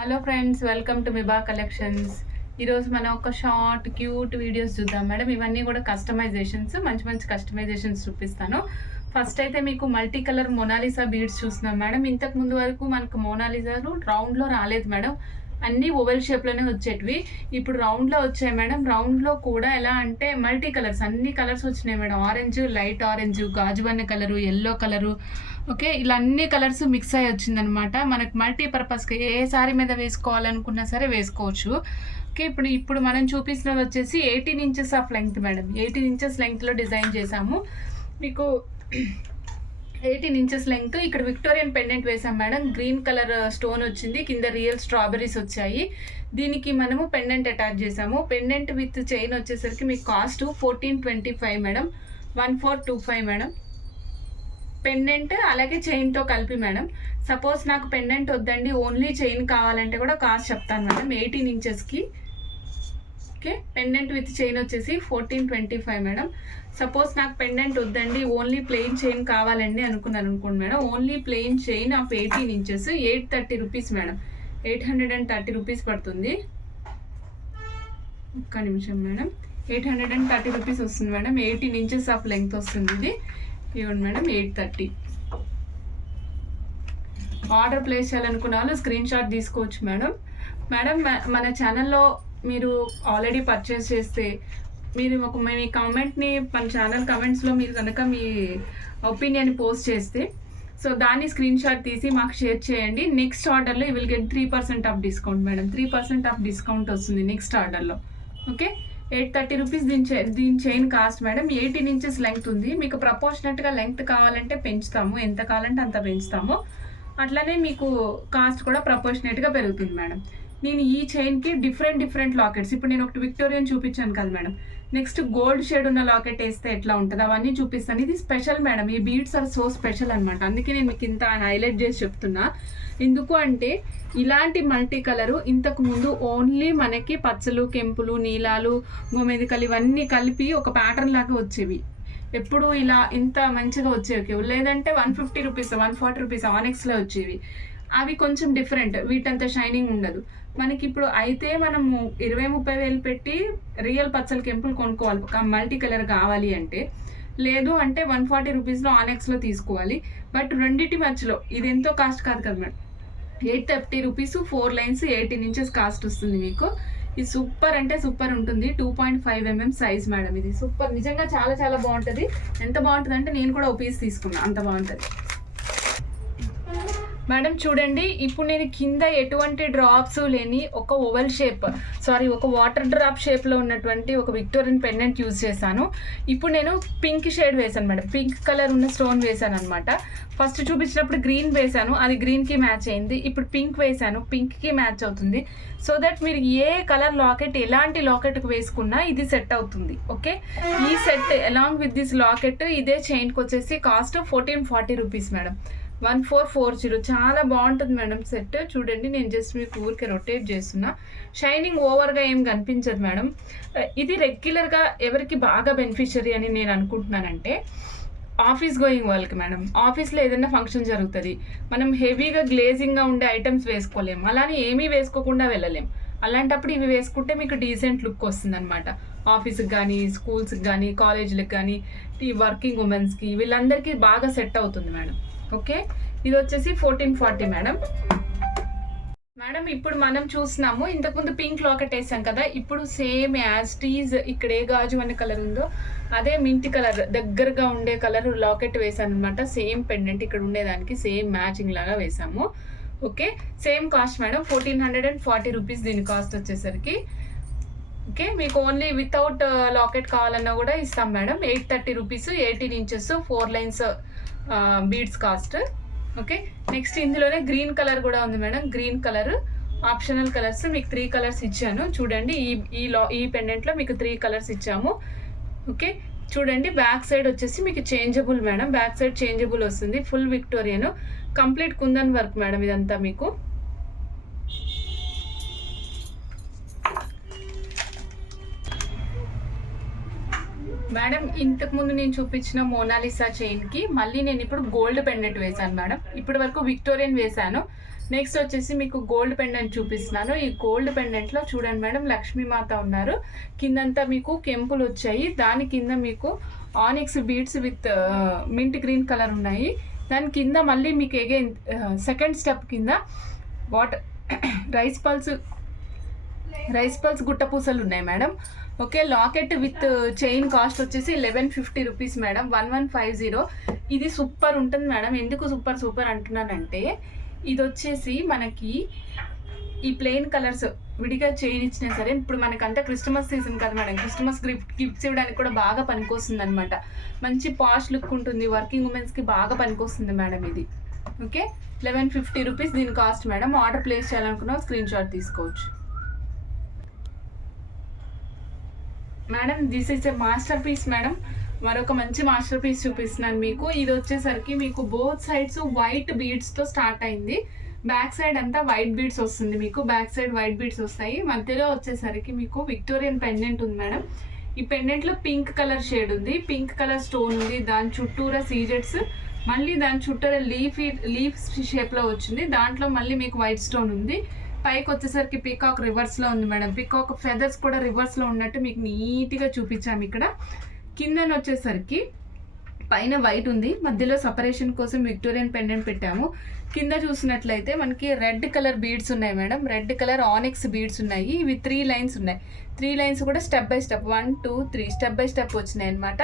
Hello friends, welcome to Miba collections. ఈరోజు మనం ఒక షార్ట్ క్యూట్ వీడియోస్ చూద్దాం మేడం. ఇవన్నీ కూడా కస్టమైజేషన్స్, మంచి మంచి కస్టమైజేషన్స్ చూపిస్తాను. ఫస్ట్ అయితే మీకు మల్టీ కలర్ మొనాలిసా బీడ్స్ చూస్తున్నాం మేడం. ఇంతకు ముందు వరకు మనకు మొనాలిసాలు రౌండ్లో రాలేదు మేడం, అన్నీ ఓవెల్ షేప్లోనే వచ్చేటివి. ఇప్పుడు రౌండ్లో వచ్చాయి మేడం. రౌండ్లో కూడా ఎలా అంటే మల్టీ కలర్స్, అన్ని కలర్స్ వచ్చినాయి మేడం. ఆరెంజ్, లైట్ ఆరెంజ్, గాజువన్న కలరు, ఎల్లో కలరు, ఓకే, ఇలా అన్ని కలర్స్ మిక్స్ అయ్యి వచ్చిందనమాట. మనకు మల్టీపర్పస్కి ఏ సారీ మీద వేసుకోవాలనుకున్నా సరే వేసుకోవచ్చు. ఓకే, ఇప్పుడు మనం చూపిస్తున్నది వచ్చేసి 18 inches of length madam. 18 inches లెంగ్త్లో డిజైన్ చేసాము మీకు. 18 ఇంచెస్ లెంగ్త్. ఇక్కడ విక్టోరియన్ పెండెంట్ వేసాం మేడం. గ్రీన్ కలర్ స్టోన్ వచ్చింది, కింద రియల్ స్ట్రాబెర్రీస్ వచ్చాయి. దీనికి మనము పెండెంట్ అటాచ్ చేసాము. పెండెంట్ విత్ చైన్ వచ్చేసరికి మీకు కాస్ట్ 1425 మేడం, 1425 మేడం. పెండెంట్ అలాగే చైన్తో కలిపి మేడం. సపోజ్ నాకు పెండెంట్ వద్దండి, ఓన్లీ చైన్ కావాలంటే కూడా కాస్ట్ చెప్తాను మేడం. 18 ఇంచెస్కి ఓకే, పెండెంట్ విత్ చైన్ వచ్చేసి 1425 మేడం. సపోజ్ నాకు పెండెంట్ వద్దండి, ఓన్లీ ప్లెయిన్ చైన్ కావాలండి అనుకున్నాను అనుకోండి madam. Only plain chain of 18 inches 830 rupees madam. 830 rupees పడుతుంది. ఒక్క నిమిషం మేడం. 830 రూపీస్ వస్తుంది మేడం. 18 ఇంచెస్ ఆఫ్ లెంగ్త్ వస్తుంది ఇది. ఇవ్వండి మేడం, 830. ఆర్డర్ ప్లేస్ చేయాలనుకున్న వాళ్ళు స్క్రీన్ షాట్ తీసుకోవచ్చు మేడం. మేడం, మన ఛానల్లో మీరు ఆల్రెడీ పర్చేస్ చేస్తే మీరు మీ కామెంట్ని మన ఛానల్ కమెంట్స్లో మీరు కనుక మీ ఒపీనియన్ పోస్ట్ చేస్తే, సో దాన్ని స్క్రీన్ షాట్ తీసి మాకు షేర్ చేయండి. నెక్స్ట్ ఆర్డర్లో you will get 3% of discount madam. 3% of discount వస్తుంది నెక్స్ట్ ఆర్డర్లో. ఓకే, 830 రూపీస్ దీని chain cost madam. 18 inches length ఉంది. మీకు ప్రపోర్షనెట్గా లెంగ్త్ కావాలంటే పెంచుతాము, ఎంత కావాలంటే అంత పెంచుతాము. అట్లనే మీకు కాస్ట్ కూడా ప్రపోర్షనేట్గా పెరుగుతుంది మేడం. నేను ఈ చైన్కి డిఫరెంట్ లాకెట్స్, ఇప్పుడు నేను ఒకటి విక్టోరియన్ చూపించాను కదా మేడం, నెక్స్ట్ గోల్డ్ షేడ్ ఉన్న లాకెట్ వేస్తే ఎట్లా ఉంటుంది అవన్నీ చూపిస్తాను. ఇది స్పెషల్ మేడం, ఈ బీడ్స్ ఆర్ సో స్పెషల్ అనమాట. అందుకే నేను మీకు ఇంత హైలైట్ చేసి చెప్తున్నా. ఎందుకు అంటే ఇలాంటి మల్టీ కలరు ఇంతకు ముందు ఓన్లీ మనకి పచ్చలు, కెంపులు, నీలాలు, గోమేదికలు ఇవన్నీ కలిపి ఒక ప్యాటర్న్ లాగా వచ్చేవి. ఎప్పుడు ఇలా ఇంత మంచిగా వచ్చేవి లేదంటే 150 రూపీస్, 140 రూపీస్ ఆనెక్స్లో వచ్చేవి. అవి కొంచెం డిఫరెంట్, వీటంత షైనింగ్ ఉండదు మనకి. ఇప్పుడు అయితే మనము 20-30 వేలు పెట్టి రియల్ పచ్చల కెంపులు కొనుక్కోవాలి మల్టీ కలర్ కావాలి అంటే. లేదు అంటే 140 రూపీస్లో ఆనెక్స్లో తీసుకోవాలి. బట్ రెండింటి మధ్యలో ఇది ఎంతో కాస్ట్ కాదు కదా madam. 830 rupees 4 lines 18 inches cost వస్తుంది మీకు. ఇది సూపర్ అంటే సూపర్ ఉంటుంది. 2.5 mm సైజ్ మేడం. ఇది సూపర్, నిజంగా చాలా చాలా బాగుంటుంది. ఎంత బాగుంటుంది అంటే నేను కూడా ఒక పీస్ తీసుకున్నా, అంత బాగుంటుంది మేడం. చూడండి, ఇప్పుడు నేను కింద ఎటువంటి డ్రాప్స్ లేని ఒక ఓవెల్ షేప్, ఒక వాటర్ డ్రాప్ షేప్లో ఉన్నటువంటి ఒక విక్టోరియన్ పెండెంట్ యూజ్ చేశాను. ఇప్పుడు నేను పింక్ షేడ్ వేసాను మేడం. పింక్ కలర్ ఉన్న స్టోన్ వేసాను అనమాట. ఫస్ట్ చూపించినప్పుడు గ్రీన్ వేసాను, అది గ్రీన్కి మ్యాచ్ అయింది. ఇప్పుడు పింక్ వేసాను, పింక్కి మ్యాచ్ అవుతుంది. సో దట్ మీరు ఏ కలర్ లాకెట్, ఎలాంటి లాకెట్కి వేసుకున్నా ఇది సెట్ అవుతుంది. ఓకే, ఈ set along with this locket ఇదే చైన్కి వచ్చేసి కాస్ట్ 1440 రూపీస్ మేడం. 1440. చాలా బాగుంటుంది మేడం సెట్. చూడండి, నేను జస్ట్ మీకు ఊరికే రొటేట్ చేస్తున్నా. షైనింగ్ ఓవర్గా ఏం కనిపించదు మేడం. ఇది రెగ్యులర్గా ఎవరికి బాగా బెనిఫిషియరీ అని నేను అనుకుంటున్నానంటే ఆఫీస్ గోయింగ్ వాళ్ళకి మేడం. ఆఫీస్లో ఏదైనా ఫంక్షన్ జరుగుతుంది, మనం హెవీగా గ్లేజింగ్గా ఉండే ఐటమ్స్ వేసుకోలేము, అలానే ఏమీ వేసుకోకుండా వెళ్ళలేం. అలాంటప్పుడు ఇవి వేసుకుంటే మీకు డీసెంట్ లుక్ వస్తుంది అనమాట. ఆఫీస్కి కానీ, స్కూల్స్కి కానీ, కాలేజీలకు కానీ, ఈ వర్కింగ్ ఉమెన్స్కి వీళ్ళందరికీ బాగా సెట్ అవుతుంది మేడం. ఓకే, ఇది వచ్చేసి 1440 మేడం. మేడం, ఇప్పుడు మనం చూస్తున్నాము, ఇంతకుముందు పింక్ లాకెట్ వేసాం కదా, ఇప్పుడు సేమ్ యాజ్ టీజ్ ఇక్కడ ఏ గాజు అనే కలర్ ఉందో అదే మింట్ కలర్ దగ్గరగా ఉండే కలర్ లాకెట్ వేసాను అనమాట. సేమ్ పెండెంట్ ఇక్కడ ఉండేదానికి సేమ్ మ్యాచింగ్ లాగా వేసాము. Okay, same cost madam. 1440 rupees దీని కాస్ట్ వచ్చేసరికి. ఓకే, మీకు ఓన్లీ వితౌట్ లాకెట్ కావాలన్నా కూడా ఇస్తాం madam. 830 rupees 18 inches 4 lines beads cost. Okay, next ఇందులోనే గ్రీన్ కలర్ కూడా ఉంది madam. Green colour optional colours, మీకు 3 కలర్స్ ఇచ్చాను. చూడండి, ఈ పెండెంట్లో మీకు 3 కలర్స్ ఇచ్చాము. ఓకే, చూడండి, బ్యాక్ సైడ్ వచ్చేసి మీకు changeable madam. Back side changeable వస్తుంది. Full Victorian complete kundan work madam ఇదంతా మీకు. మేడం, ఇంతకుముందు నేను చూపించిన మోనాలిసా చైన్కి మళ్ళీ నేను ఇప్పుడు గోల్డ్ పెండెంట్ వేసాను మేడం. ఇప్పటి వరకు విక్టోరియన్ వేసాను. నెక్స్ట్ వచ్చేసి మీకు గోల్డ్ పెండెంట్ చూపిస్తున్నాను. ఈ గోల్డ్ పెండెంట్లో చూడండి మేడం, లక్ష్మీమాత ఉన్నారు. కిందంతా మీకు కెంపులు వచ్చాయి. దాని కింద మీకు onyx beads with mint green colour ఉన్నాయి. దాని కింద మళ్ళీ మీకు అగైన్ సెకండ్ స్టెప్ కింద వాటర్ రైస్ పల్స్ గుట్ట పూసలు ఉన్నాయి madam. Okay, locket with chain cost వచ్చేసి 1150 రూపీస్ మేడం, 1150. ఇది సూపర్ ఉంటుంది మేడం. ఎందుకు సూపర్ అంటున్నానంటే ఇది వచ్చేసి మనకి ఈ ప్లెయిన్ కలర్స్ విడిగా చైన్ ఇచ్చినా సరే, ఇప్పుడు మనకంతా క్రిస్టమస్ సీజన్ కదా మేడం, క్రిస్టమస్ గిఫ్ట్స్ ఇవ్వడానికి కూడా బాగా పనికొస్తుంది అనమాట. మంచి పాష్ లుక్ ఉంటుంది, వర్కింగ్ ఉమెన్స్కి బాగా పనికొస్తుంది మేడం ఇది. ఓకే, 1150 రూపీస్ దీని కాస్ట్ మేడం. ఆర్డర్ ప్లేస్ చేయాలనుకున్నా స్క్రీన్ షాట్ తీసుకోవచ్చు madam. This is a masterpiece madam. మరొక మంచి మాస్టర్ పీస్ చూపిస్తున్నాను మీకు. ఇది వచ్చేసరికి మీకు బోత్ సైడ్స్ వైట్ బీడ్స్తో స్టార్ట్ అయింది. బ్యాక్ సైడ్ అంతా వైట్ బీడ్స్ వస్తుంది మీకు, బ్యాక్ సైడ్ వైట్ బీడ్స్ వస్తాయి. మధ్యలో వచ్చేసరికి మీకు విక్టోరియన్ పెండెంట్ ఉంది మేడం. ఈ పెండెంట్లో పింక్ కలర్ షేడ్ ఉంది, పింక్ కలర్ స్టోన్ ఉంది. దాని చుట్టూరా సీజెట్స్, మళ్ళీ దాని చుట్టూరా లీఫ్ షేప్లో వచ్చింది. దాంట్లో మళ్ళీ మీకు వైట్ స్టోన్ ఉంది. పైకి వచ్చేసరికి పీకాక్ రివర్స్లో ఉంది మేడం. పీకాక్ ఫెదర్స్ కూడా రివర్స్లో ఉన్నట్టు మీకు నీట్గా చూపించాము ఇక్కడ. కిందన వచ్చేసరికి పైన వైట్ ఉంది, మధ్యలో సపరేషన్ కోసం విక్టోరియన్ పెండెంట్ పెట్టాము. కింద చూసినట్లయితే మనకి రెడ్ కలర్ బీడ్స్ ఉన్నాయి madam, red colour onyx beads ఉన్నాయి. ఇవి 3 లైన్స్ ఉన్నాయి. 3 లైన్స్ కూడా step by step 1 2 3 step by step వచ్చినాయి అనమాట.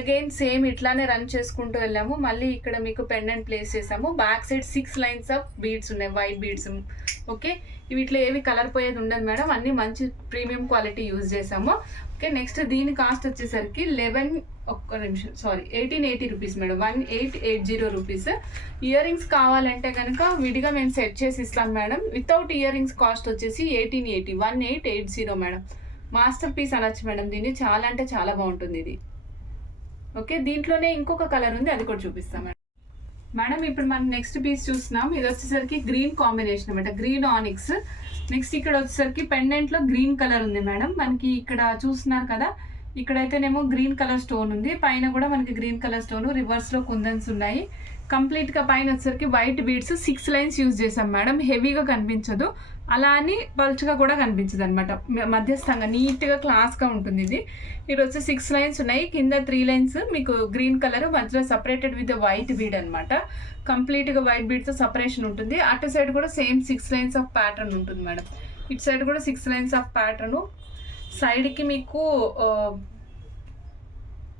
అగైన్ సేమ్ ఇట్లానే రన్ చేసుకుంటూ వెళ్ళాము. మళ్ళీ ఇక్కడ మీకు పెండెంట్ ప్లేస్ చేసాము. Back side 6 lines of beads ఉన్నాయి, వైట్ బీడ్స్. ఓకే, వీటిలో ఏవి కలర్ పోయేది ఉండదు మేడం, అన్నీ మంచి ప్రీమియం క్వాలిటీ యూజ్ చేసాము. ఓకే, నెక్స్ట్ దీని కాస్ట్ వచ్చేసరికి 1880 rupees madam, 1880 rupees. Ear rings కావాలంటే కనుక విడిగా మేము సెట్ చేసి ఇస్తాం madam. Without ear rings cost వచ్చేసి 1880 మేడం. మాస్టర్ పీస్ అనొచ్చు మేడం దీన్ని, చాలా అంటే చాలా బాగుంటుంది ఇది. ఓకే, దీంట్లోనే ఇంకొక కలర్ ఉంది, అది కూడా చూపిస్తాం మేడం. మేడం ఇప్పుడు మనం నెక్స్ట్ పీస్ చూస్తున్నాం. ఇది వచ్చేసరికి గ్రీన్ కాంబినేషన్ అనమాట, గ్రీన్ ఆనిక్స్. నెక్స్ట్ ఇక్కడ వచ్చేసరికి పెండెంట్లో గ్రీన్ కలర్ ఉంది మేడం. మనకి ఇక్కడ చూస్తున్నారు కదా, ఇక్కడైతేనేమో గ్రీన్ కలర్ స్టోన్ ఉంది, పైన కూడా మనకి గ్రీన్ కలర్ స్టోన్, రివర్స్లో కుందన్స్ ఉన్నాయి. కంప్లీట్గా పైన వచ్చేసరికి వైట్ బీడ్స్ 6 లైన్స్ యూజ్ చేసాం మేడం. హెవీగా కనిపించదు, అలా అని పల్చగా కూడా కనిపించదు అనమాట, మధ్యస్థంగా నీట్గా క్లాస్గా ఉంటుంది ఇది. ఇక్కడ వచ్చి 6 లైన్స్ ఉన్నాయి, కింద 3 లైన్స్ మీకు గ్రీన్ కలర్, మధ్యలో సపరేటెడ్ విత్ వైట్ బీడ్ అనమాట. కంప్లీట్గా వైట్ బీడ్తో సపరేషన్ ఉంటుంది. అటు సైడ్ కూడా సేమ్ 6 లైన్స్ ఆఫ్ ప్యాటర్న్ ఉంటుంది మేడం. ఇటు సైడ్ కూడా 6 లైన్స్ ఆఫ్ ప్యాటర్ను. సైడ్కి మీకు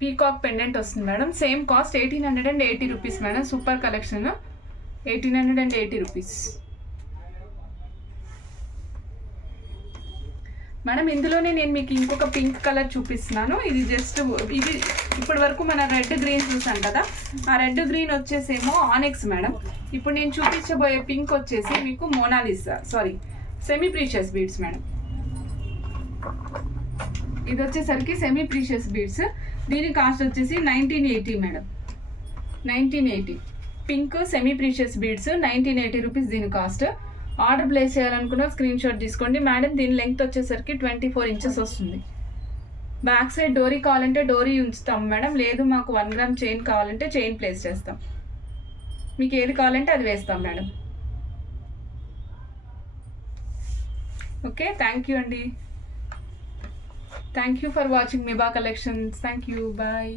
పీకాక్ పెండెంట్ వస్తుంది madam. Same cost 1880 rupees madam. Super collection, 1880 rupees madam. ఇందులోనే నేను మీకు ఇంకొక పింక్ కలర్ చూపిస్తున్నాను. ఇది ఇప్పటి వరకు మన రెడ్ గ్రీన్ చూసాను కదా, ఆ రెడ్ గ్రీన్ వచ్చేసేమో ఆనిక్స్ మేడం. ఇప్పుడు నేను చూపించబోయే పింక్ వచ్చేసి మీకు సెమీ ప్రీషియస్ బీడ్స్ మేడం. ఇది వచ్చేసరికి సెమీ ప్రీషియస్ బీడ్స్. దీని కాస్ట్ వచ్చేసి 1980 madam, 1980. Pink semi precious beads 1980 rupees దీని కాస్ట్. ఆర్డర్ ప్లేస్ చేయాలనుకున్న స్క్రీన్ షాట్ తీసుకోండి మేడం. దీని లెంగ్త్ వచ్చేసరికి 24 ఇంచెస్ వస్తుంది. బ్యాక్ సైడ్ డోరీ కావాలంటే డోరీ ఉంచుతాం మేడం, లేదు మాకు 1 గ్రామ్ చైన్ కావాలంటే చైన్ ప్లేస్ చేస్తాం. మీకు ఏది కావాలంటే అది వేస్తాం మేడం. ఓకే, థ్యాంక్ యూ అండి. Thank you for watching Miba Collections. Thank you. Bye.